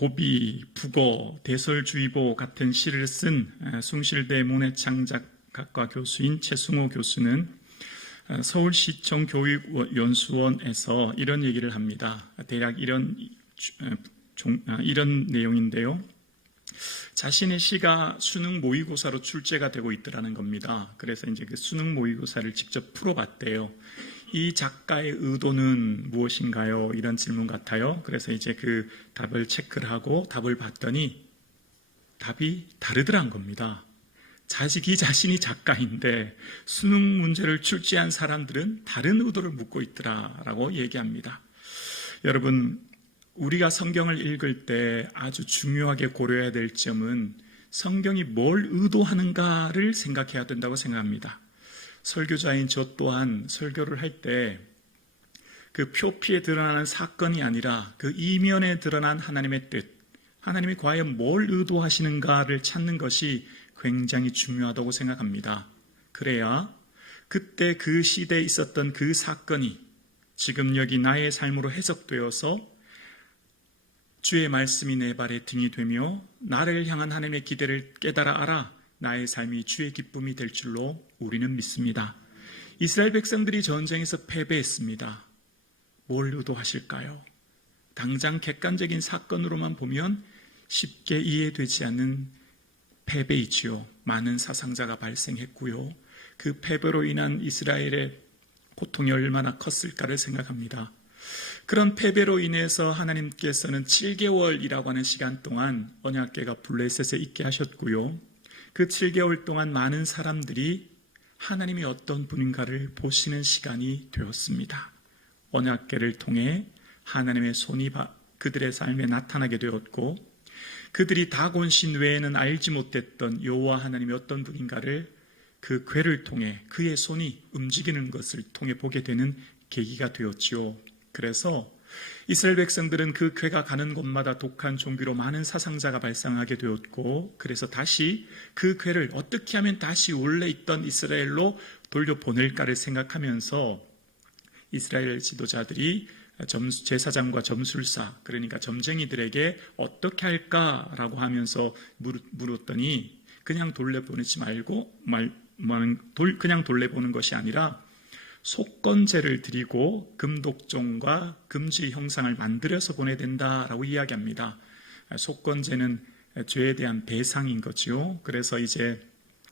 고비, 북어, 대설주의보 같은 시를 쓴 숭실대 문해창작학과 교수인 최승호 교수는 서울시청 교육연수원에서 이런 얘기를 합니다. 대략 이런 내용인데요. 자신의 시가 수능 모의고사로 출제가 되고 있더라는 겁니다. 그래서 이제 그 수능 모의고사를 직접 풀어봤대요. 이 작가의 의도는 무엇인가요? 이런 질문 같아요. 그래서 이제 그 답을 체크를 하고 답을 봤더니 답이 다르더란 겁니다. 자신이 작가인데 수능 문제를 출제한 사람들은 다른 의도를 묻고 있더라라고 얘기합니다. 여러분, 우리가 성경을 읽을 때 아주 중요하게 고려해야 될 점은 성경이 뭘 의도하는가를 생각해야 된다고 생각합니다. 설교자인 저 또한 설교를 할 때 그 표피에 드러나는 사건이 아니라 그 이면에 드러난 하나님의 뜻, 하나님이 과연 뭘 의도하시는가를 찾는 것이 굉장히 중요하다고 생각합니다. 그래야 그때 그 시대에 있었던 그 사건이 지금 여기 나의 삶으로 해석되어서 주의 말씀이 내 발의 등이 되며 나를 향한 하나님의 기대를 깨달아 알아 나의 삶이 주의 기쁨이 될 줄로 우리는 믿습니다. 이스라엘 백성들이 전쟁에서 패배했습니다. 뭘 의도하실까요? 당장 객관적인 사건으로만 보면 쉽게 이해되지 않는 패배이지요. 많은 사상자가 발생했고요. 그 패배로 인한 이스라엘의 고통이 얼마나 컸을까를 생각합니다. 그런 패배로 인해서 하나님께서는 7개월이라고 하는 시간 동안 언약궤가 블레셋에 있게 하셨고요. 그 7개월 동안 많은 사람들이 하나님이 어떤 분인가를 보시는 시간이 되었습니다. 언약궤를 통해 하나님의 손이 그들의 삶에 나타나게 되었고 그들이 다곤신 외에는 알지 못했던 여호와 하나님이 어떤 분인가를 그 궤를 통해 그의 손이 움직이는 것을 통해 보게 되는 계기가 되었지요. 그래서 이스라엘 백성들은 그 궤가 가는 곳마다 독한 종교로 많은 사상자가 발생하게 되었고 그래서 다시 그 궤를 어떻게 하면 다시 원래 있던 이스라엘로 돌려보낼까를 생각하면서 이스라엘 지도자들이 제사장과 점술사, 그러니까 점쟁이들에게 어떻게 할까라고 하면서 물었더니 그냥 돌려보내지 말고 그냥 돌려보는 것이 아니라 속건제를 드리고 금독종과 금지 형상을 만들어서 보내야 된다라고 이야기합니다. 속건제는 죄에 대한 배상인 거죠. 그래서 이제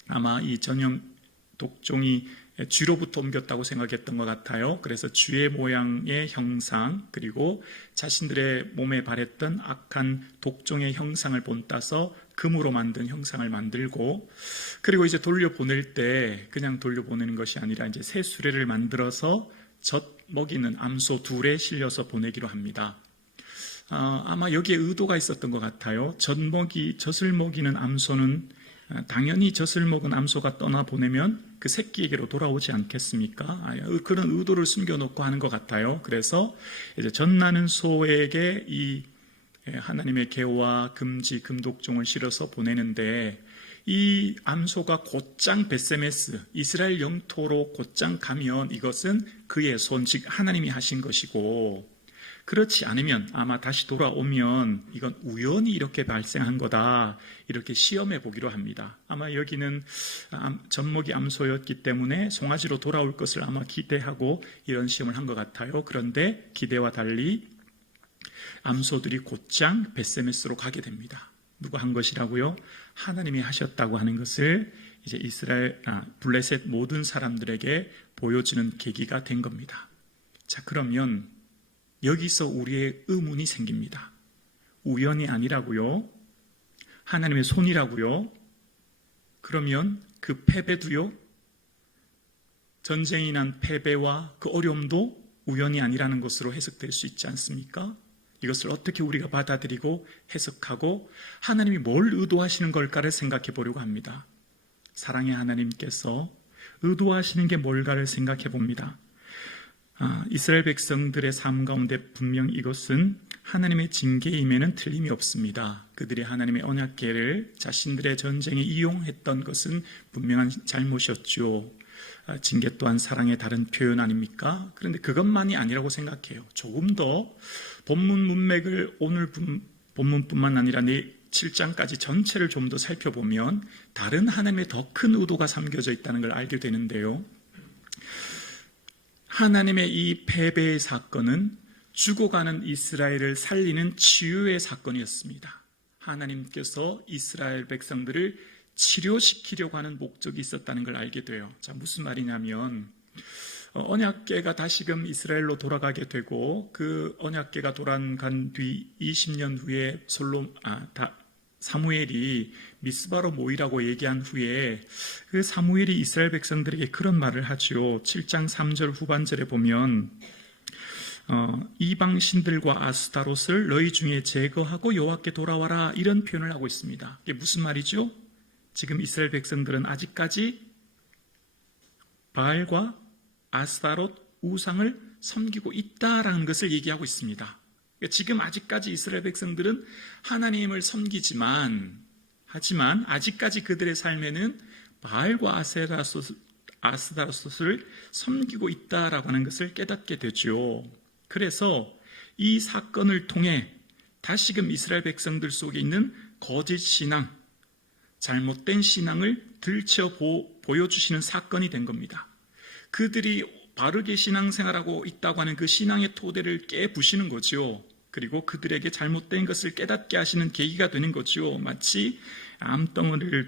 아마 이 전형 독종이 쥐로부터 옮겼다고 생각했던 것 같아요. 그래서 쥐의 모양의 형상 그리고 자신들의 몸에 발했던 악한 독종의 형상을 본따서 금으로 만든 형상을 만들고 그리고 이제 돌려보낼 때 그냥 돌려보내는 것이 아니라 이제 새 수레를 만들어서 젖 먹이는 암소 둘에 실려서 보내기로 합니다. 아마 여기에 의도가 있었던 것 같아요. 젖을 먹이는 암소는 당연히 젖을 먹은 암소가 떠나보내면 그 새끼에게로 돌아오지 않겠습니까? 그런 의도를 숨겨놓고 하는 것 같아요. 그래서 이제 젖나는 소에게 이 하나님의 계와 금지, 금독종을 실어서 보내는데 이 암소가 곧장 베세메스, 이스라엘 영토로 곧장 가면 이것은 그의 손, 즉 하나님이 하신 것이고 그렇지 않으면 아마 다시 돌아오면 이건 우연히 이렇게 발생한 거다 이렇게 시험해 보기로 합니다. 아마 여기는 젖먹이 암소였기 때문에 송아지로 돌아올 것을 아마 기대하고 이런 시험을 한 것 같아요. 그런데 기대와 달리 암소들이 곧장 베세메스로 가게 됩니다. 누가 한 것이라고요? 하나님이 하셨다고 하는 것을 이제 블레셋 모든 사람들에게 보여주는 계기가 된 겁니다. 자, 그러면 여기서 우리의 의문이 생깁니다. 우연이 아니라고요? 하나님의 손이라고요? 그러면 그 패배도요? 전쟁이 난 패배와 그 어려움도 우연이 아니라는 것으로 해석될 수 있지 않습니까? 이것을 어떻게 우리가 받아들이고 해석하고 하나님이 뭘 의도하시는 걸까를 생각해 보려고 합니다. 사랑의 하나님께서 의도하시는 게 뭘까를 생각해 봅니다. 이스라엘 백성들의 삶 가운데 분명 이것은 하나님의 징계임에는 틀림이 없습니다. 그들이 하나님의 언약궤를 자신들의 전쟁에 이용했던 것은 분명한 잘못이었죠. 징계 또한 사랑의 다른 표현 아닙니까? 그런데 그것만이 아니라고 생각해요. 조금 더 본문 문맥을 오늘 본문뿐만 아니라 7장까지 전체를 좀 더 살펴보면 다른 하나님의 더 큰 의도가 담겨져 있다는 걸 알게 되는데요. 하나님의 이 패배의 사건은 죽어가는 이스라엘을 살리는 치유의 사건이었습니다. 하나님께서 이스라엘 백성들을 치료시키려고 하는 목적이 있었다는 걸 알게 돼요. 자, 무슨 말이냐면 언약궤가 다시금 이스라엘로 돌아가게 되고 그 언약궤가 돌아간 뒤 20년 후에 사무엘이 미스바로 모이라고 얘기한 후에 그 사무엘이 이스라엘 백성들에게 그런 말을 하죠. 7장 3절 후반절에 보면 이방 신들과 아스타롯을 너희 중에 제거하고 여호와께 돌아와라, 이런 표현을 하고 있습니다. 이게 무슨 말이죠? 지금 이스라엘 백성들은 아직까지 바알과 아스타롯 우상을 섬기고 있다라는 것을 얘기하고 있습니다. 그러니까 지금 아직까지 이스라엘 백성들은 하나님을 섬기지만 하지만 아직까지 그들의 삶에는 바알과 아스타롯을 섬기고 있다라고 하는 것을 깨닫게 되죠. 그래서 이 사건을 통해 다시금 이스라엘 백성들 속에 있는 거짓 신앙, 잘못된 신앙을 들춰 보여주시는 사건이 된 겁니다. 그들이 바르게 신앙생활하고 있다고 하는 그 신앙의 토대를 깨부시는 거죠. 그리고 그들에게 잘못된 것을 깨닫게 하시는 계기가 되는 거죠. 마치 암덩어리를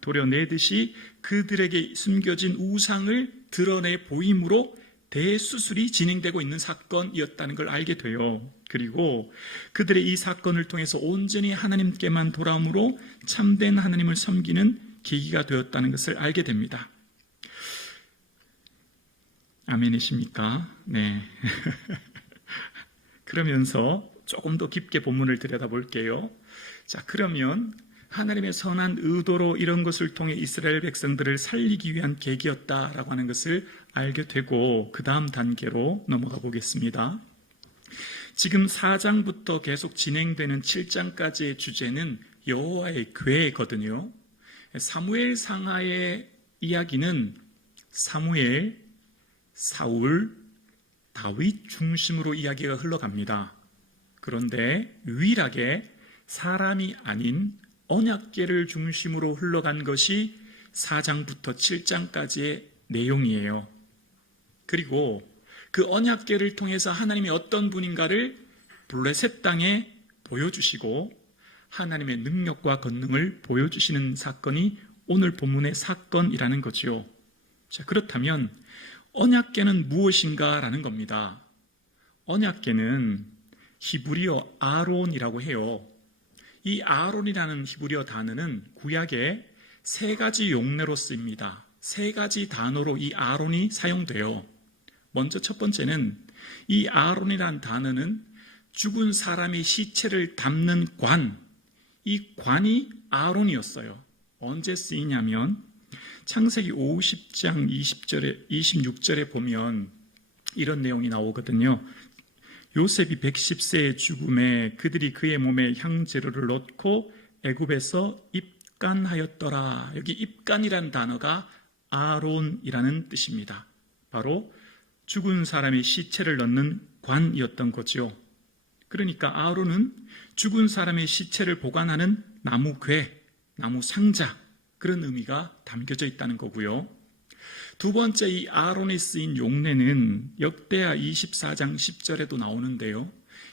도려내듯이 그들에게 숨겨진 우상을 드러내 보임으로 대수술이 진행되고 있는 사건이었다는 걸 알게 돼요. 그리고 그들의 이 사건을 통해서 온전히 하나님께만 돌아옴으로 참된 하나님을 섬기는 계기가 되었다는 것을 알게 됩니다. 아멘이십니까? 네. 그러면서 조금 더 깊게 본문을 들여다볼게요. 자, 그러면 하나님의 선한 의도로 이런 것을 통해 이스라엘 백성들을 살리기 위한 계기였다라고 하는 것을 알게 되고 그 다음 단계로 넘어가 보겠습니다. 지금 4장부터 계속 진행되는 7장까지의 주제는 여호와의 궤거든요. 사무엘 상하의 이야기는 사무엘, 사울, 다윗 중심으로 이야기가 흘러갑니다. 그런데 유일하게 사람이 아닌 언약궤를 중심으로 흘러간 것이 4장부터 7장까지의 내용이에요. 그리고 그 언약궤를 통해서 하나님이 어떤 분인가를 블레셋 땅에 보여주시고 하나님의 능력과 권능을 보여주시는 사건이 오늘 본문의 사건이라는 거죠. 자, 그렇다면 언약궤는 무엇인가라는 겁니다. 언약궤는 히브리어 아론이라고 해요. 이 아론이라는 히브리어 단어는 구약에 3가지 용례로 쓰입니다. 3가지 단어로 이 아론이 사용돼요. 먼저 첫 번째는 이 아론이라는 단어는 죽은 사람의 시체를 담는 관, 이 관이 아론이었어요. 언제 쓰이냐면 창세기 50장 26절에 보면 이런 내용이 나오거든요. 요셉이 110세의 죽음에 그들이 그의 몸에 향재료를 넣고 애굽에서 입간하였더라. 여기 입간이라는 단어가 아론이라는 뜻입니다. 바로 죽은 사람의 시체를 넣는 관이었던 거죠. 그러니까 아론은 죽은 사람의 시체를 보관하는 나무 궤, 나무 상자, 그런 의미가 담겨져 있다는 거고요. 두 번째, 이 아론이 쓰인 용례는 역대하 24장 10절에도 나오는데요.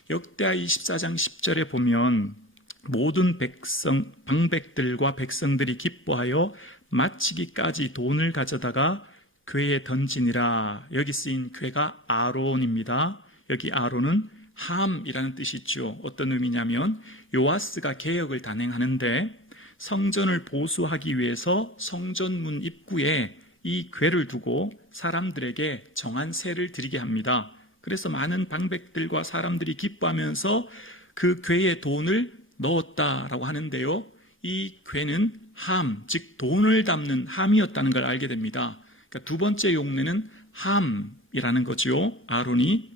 역대하 24장 10절에 보면 모든 방백들과 백성들이 기뻐하여 마치기까지 돈을 가져다가 궤에 던지니라. 여기 쓰인 궤가 아론입니다. 여기 아론은 함이라는 뜻이 있죠. 어떤 의미냐면 요아스가 개혁을 단행하는데 성전을 보수하기 위해서 성전문 입구에 이 궤를 두고 사람들에게 정한 세를 드리게 합니다. 그래서 많은 방백들과 사람들이 기뻐하면서 그 궤에 돈을 넣었다라고 하는데요. 이 궤는 함, 즉 돈을 담는 함이었다는 걸 알게 됩니다. 그러니까 두 번째 용례는 함이라는 거죠. 아론이.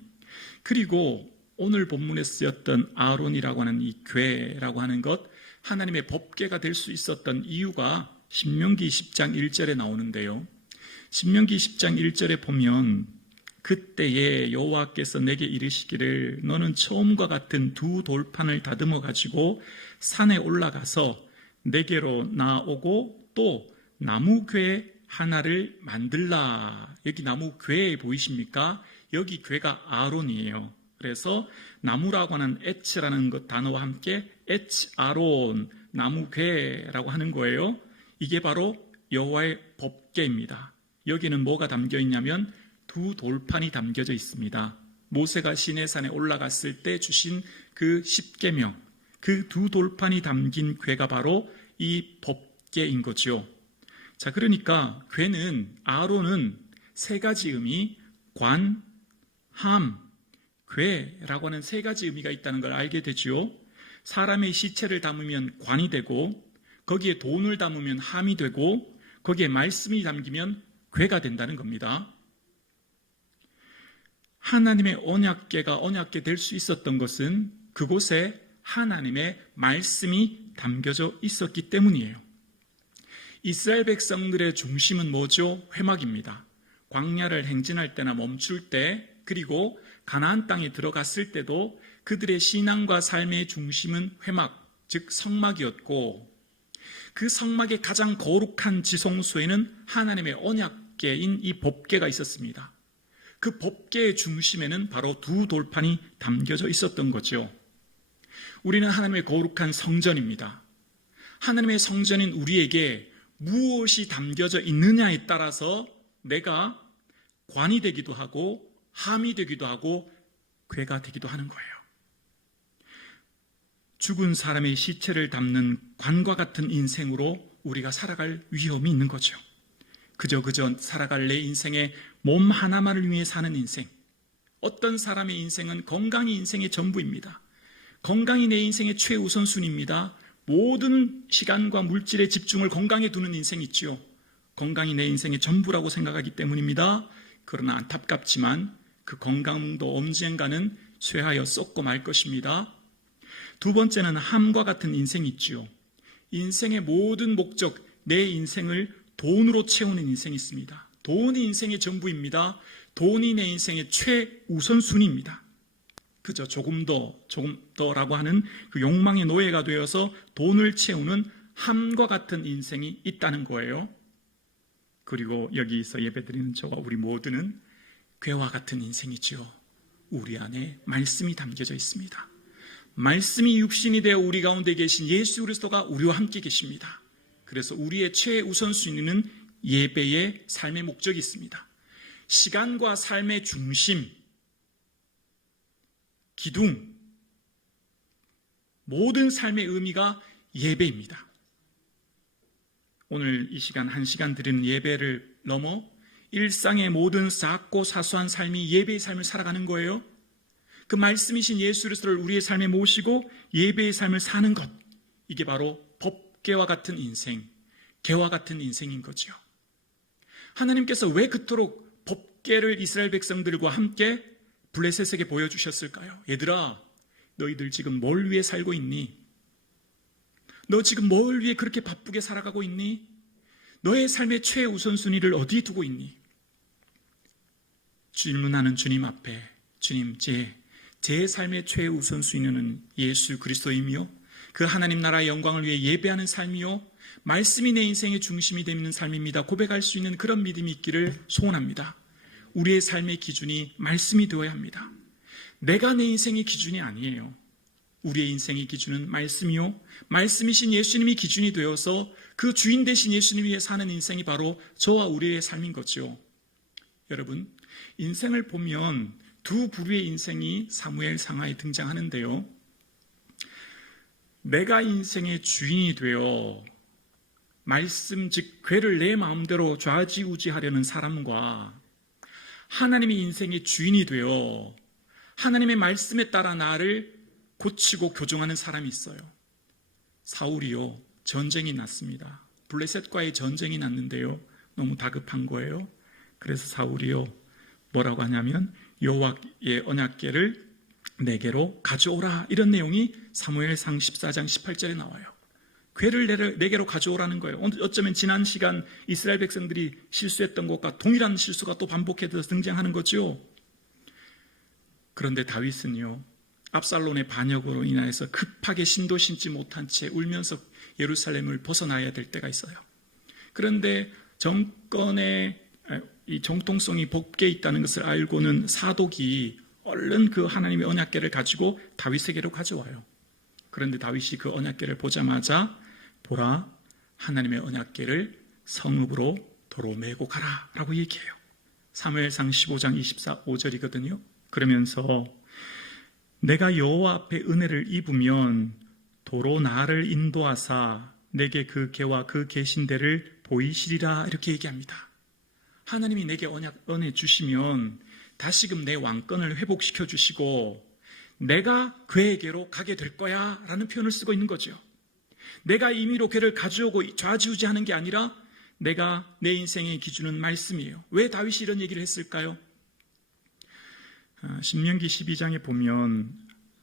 그리고 오늘 본문에 쓰였던 아론이라고 하는 이 궤라고 하는 것, 하나님의 법궤가 될 수 있었던 이유가 신명기 10장 1절에 나오는데요. 신명기 10장 1절에 보면 그때에 여호와께서 내게 이르시기를 너는 처음과 같은 두 돌판을 다듬어 가지고 산에 올라가서 내게로 나오고 또 나무궤 하나를 만들라. 여기 나무궤 보이십니까? 여기 궤가 아론이에요. 그래서 나무라고 하는 에츠라는 것 단어와 함께 에츠 아론 나무궤라고 하는 거예요. 이게 바로 여호와의 법궤입니다. 여기는 뭐가 담겨 있냐면 두 돌판이 담겨져 있습니다. 모세가 시내산에 올라갔을 때 주신 그 십계명, 그 두 돌판이 담긴 궤가 바로 이 법궤인 거죠. 자, 그러니까 궤는 아론은 세 가지 의미, 관, 함, 궤라고 하는 세 가지 의미가 있다는 걸 알게 되죠. 사람의 시체를 담으면 관이 되고, 거기에 돈을 담으면 함이 되고, 거기에 말씀이 담기면 궤가 된다는 겁니다. 하나님의 언약궤가 언약궤 될 수 있었던 것은 그곳에 하나님의 말씀이 담겨져 있었기 때문이에요. 이스라엘 백성들의 중심은 뭐죠? 회막입니다. 광야를 행진할 때나 멈출 때, 그리고 가나안 땅에 들어갔을 때도 그들의 신앙과 삶의 중심은 회막, 즉 성막이었고, 그 성막의 가장 거룩한 지성소에는 하나님의 언약궤인 이 법궤가 있었습니다. 그 법궤의 중심에는 바로 두 돌판이 담겨져 있었던 거죠. 우리는 하나님의 거룩한 성전입니다. 하나님의 성전인 우리에게 무엇이 담겨져 있느냐에 따라서 내가 관이 되기도 하고 함이 되기도 하고 궤가 되기도 하는 거예요. 죽은 사람의 시체를 담는 관과 같은 인생으로 우리가 살아갈 위험이 있는 거죠. 그저 살아갈 내 인생에 몸 하나만을 위해 사는 인생. 어떤 사람의 인생은 건강이 인생의 전부입니다. 건강이 내 인생의 최우선순위입니다. 모든 시간과 물질의 집중을 건강에 두는 인생이 있죠. 건강이 내 인생의 전부라고 생각하기 때문입니다. 그러나 안타깝지만 그 건강도 언젠가는 쇠하여 썩고 말 것입니다. 두 번째는 함과 같은 인생이 있죠. 인생의 모든 목적, 내 인생을 돈으로 채우는 인생이 있습니다. 돈이 인생의 전부입니다. 돈이 내 인생의 최우선순위입니다. 그저 조금 더라고 하는 그 욕망의 노예가 되어서 돈을 채우는 함과 같은 인생이 있다는 거예요. 그리고 여기서 예배드리는 저와 우리 모두는 궤와 같은 인생이죠. 우리 안에 말씀이 담겨져 있습니다. 말씀이 육신이 되어 우리 가운데 계신 예수 그리스도가 우리와 함께 계십니다. 그래서 우리의 최우선순위는 예배의 삶의 목적이 있습니다. 시간과 삶의 중심, 기둥, 모든 삶의 의미가 예배입니다. 오늘 이 시간 1시간 드리는 예배를 넘어 일상의 모든 작고 사소한 삶이 예배의 삶을 살아가는 거예요. 그 말씀이신 예수 그리스도를 우리의 삶에 모시고 예배의 삶을 사는 것, 이게 바로 법궤와 같은 인생, 궤와 같은 인생인 거죠. 하나님께서 왜 그토록 법궤를 이스라엘 백성들과 함께 블레셋에게 보여주셨을까요? 얘들아, 너희들 지금 뭘 위해 살고 있니? 너 지금 뭘 위해 그렇게 바쁘게 살아가고 있니? 너의 삶의 최우선순위를 어디에 두고 있니? 질문하는 주님 앞에, 주님, 제 삶의 최우선순위는 예수 그리스도이며 그 하나님 나라의 영광을 위해 예배하는 삶이요, 말씀이 내 인생의 중심이 되는 삶입니다. 고백할 수 있는 그런 믿음이 있기를 소원합니다. 우리의 삶의 기준이 말씀이 되어야 합니다. 내가 내 인생의 기준이 아니에요. 우리의 인생의 기준은 말씀이요, 말씀이신 예수님이 기준이 되어서 그 주인 되신 예수님 위해 사는 인생이 바로 저와 우리의 삶인 거죠. 여러분, 인생을 보면 두 부류의 인생이 사무엘 상하에 등장하는데요. 내가 인생의 주인이 되어 말씀 즉 궤를 내 마음대로 좌지우지하려는 사람과 하나님의 인생의 주인이 되어 하나님의 말씀에 따라 나를 고치고 교정하는 사람이 있어요. 사울이요, 전쟁이 났습니다. 블레셋과의 전쟁이 났는데요, 너무 다급한 거예요. 그래서 사울이요, 뭐라고 하냐면 여호와의 언약궤를 내게로 가져오라, 이런 내용이 사무엘상 14장 18절에 나와요. 궤를 내게로 가져오라는 거예요. 어쩌면 지난 시간 이스라엘 백성들이 실수했던 것과 동일한 실수가 또 반복해서 등장하는 거죠. 그런데 다윗은요, 압살롬의 반역으로 인하여서 급하게 신도 신지 못한 채 울면서 예루살렘을 벗어나야 될 때가 있어요. 그런데 정권의 이 정통성이 복게 있다는 것을 알고는 사독이 얼른 그 하나님의 언약궤를 가지고 다윗에게로 가져와요. 그런데 다윗이 그 언약궤를 보자마자 보라, 하나님의 언약궤를 성읍으로 도로 메고 가라 라고 얘기해요. 사무엘상 15장 24절이거든요. 그러면서 내가 여호와 앞에 은혜를 입으면 도로 나를 인도하사 내게 그 궤와 그 계신대를 보이시리라 이렇게 얘기합니다. 하나님이 내게 은혜 주시면 다시금 내 왕권을 회복시켜 주시고 내가 궤에게로 가게 될 거야 라는 표현을 쓰고 있는 거죠. 내가 임의로 궤를 가져오고 좌지우지하는 게 아니라 내가 내 인생의 기준은 말씀이에요. 왜 다윗이 이런 얘기를 했을까요? 신명기 12장에 보면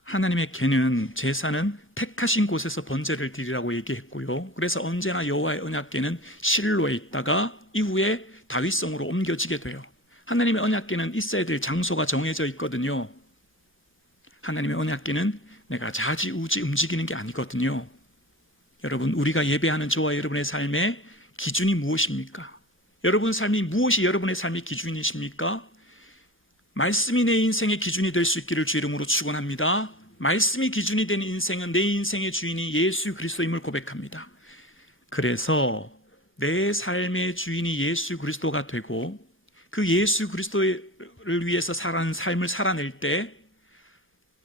하나님의 궤는 제사는 택하신 곳에서 번제를 드리라고 얘기했고요. 그래서 언제나 여호와의 언약궤는 실로에 있다가 이후에 다윗성으로 옮겨지게 돼요. 하나님의 언약궤는 있어야 될 장소가 정해져 있거든요. 하나님의 언약궤는 내가 좌지우지 움직이는 게 아니거든요. 여러분, 우리가 예배하는 저와 여러분의 삶의 기준이 무엇입니까? 여러분 삶이 무엇이 여러분의 삶의 기준이십니까? 말씀이 내 인생의 기준이 될 수 있기를 주 이름으로 축원합니다. 말씀이 기준이 되는 인생은 내 인생의 주인이 예수 그리스도임을 고백합니다. 그래서 내 삶의 주인이 예수 그리스도가 되고 그 예수 그리스도를 위해서 살아가는 삶을 살아낼 때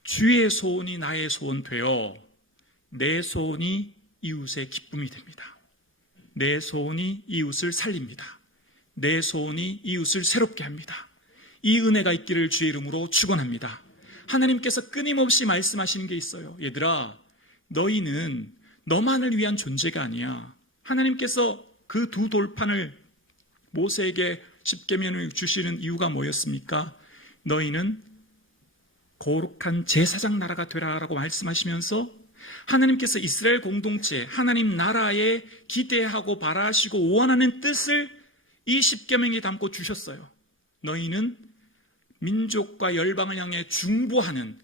주의 소원이 나의 소원 되어 내 소원이 이웃의 기쁨이 됩니다. 내 소원이 이웃을 살립니다. 내 소원이 이웃을 새롭게 합니다. 이 은혜가 있기를 주의 이름으로 축원합니다. 하나님께서 끊임없이 말씀하시는 게 있어요. 얘들아, 너희는 너만을 위한 존재가 아니야. 하나님께서 그 두 돌판을 모세에게 십계명을 주시는 이유가 뭐였습니까? 너희는 거룩한 제사장 나라가 되라라고 말씀하시면서 하나님께서 이스라엘 공동체, 하나님 나라에 기대하고 바라시고 원하는 뜻을 이 십계명에 담고 주셨어요. 너희는 민족과 열방을 향해 중보하는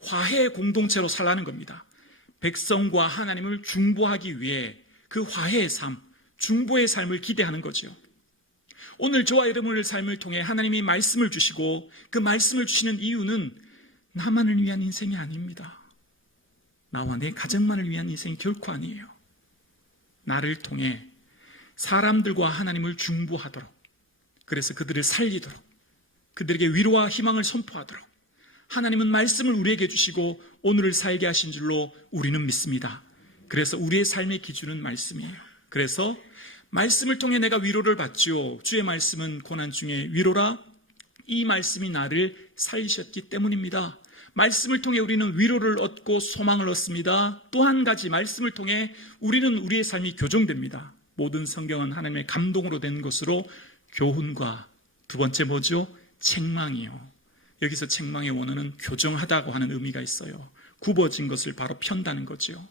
화해 공동체로 살라는 겁니다. 백성과 하나님을 중보하기 위해 그 화해의 삶, 중보의 삶을 기대하는 거죠. 오늘 저와 여러분의 삶을 통해 하나님이 말씀을 주시고 그 말씀을 주시는 이유는 나만을 위한 인생이 아닙니다. 나와 내 가정만을 위한 인생이 결코 아니에요. 나를 통해 사람들과 하나님을 중보하도록, 그래서 그들을 살리도록, 그들에게 위로와 희망을 선포하도록 하나님은 말씀을 우리에게 주시고 오늘을 살게 하신 줄로 우리는 믿습니다. 그래서 우리의 삶의 기준은 말씀이에요. 그래서 말씀을 통해 내가 위로를 받지요. 주의 말씀은 고난 중에 위로라. 이 말씀이 나를 살리셨기 때문입니다. 말씀을 통해 우리는 위로를 얻고 소망을 얻습니다. 또 한 가지, 말씀을 통해 우리는 우리의 삶이 교정됩니다. 모든 성경은 하나님의 감동으로 된 것으로 교훈과 두 번째 뭐죠? 책망이요. 여기서 책망의 원어는 교정하다고 하는 의미가 있어요. 굽어진 것을 바로 편다는 거죠.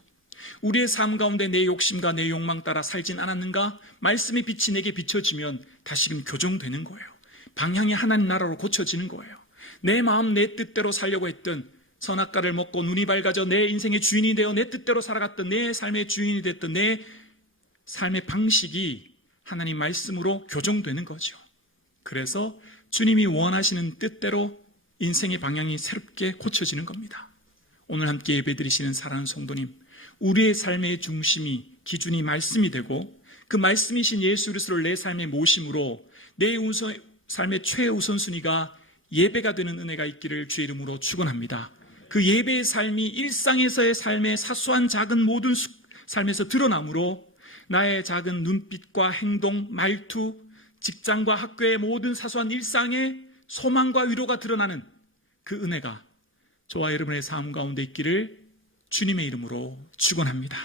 우리의 삶 가운데 내 욕심과 내 욕망 따라 살진 않았는가? 말씀의 빛이 내게 비춰지면 다시금 교정되는 거예요. 방향이 하나님 나라로 고쳐지는 거예요. 내 마음 내 뜻대로 살려고 했던, 선악과를 먹고 눈이 밝아져 내 인생의 주인이 되어 내 뜻대로 살아갔던, 내 삶의 주인이 됐던 내 삶의 방식이 하나님 말씀으로 교정되는 거죠. 그래서 주님이 원하시는 뜻대로 인생의 방향이 새롭게 고쳐지는 겁니다. 오늘 함께 예배드리시는 사랑하는 성도님, 우리의 삶의 중심이, 기준이 말씀이 되고 그 말씀이신 예수 그리스도를 내 삶의 모심으로 내 삶의 최우선순위가 예배가 되는 은혜가 있기를 주의 이름으로 축원합니다. 그 예배의 삶이 일상에서의 삶의 사소한 작은 모든 삶에서 드러나므로 나의 작은 눈빛과 행동, 말투, 직장과 학교의 모든 사소한 일상의 소망과 위로가 드러나는 그 은혜가 저와 여러분의 삶 가운데 있기를 주님의 이름으로 축원합니다.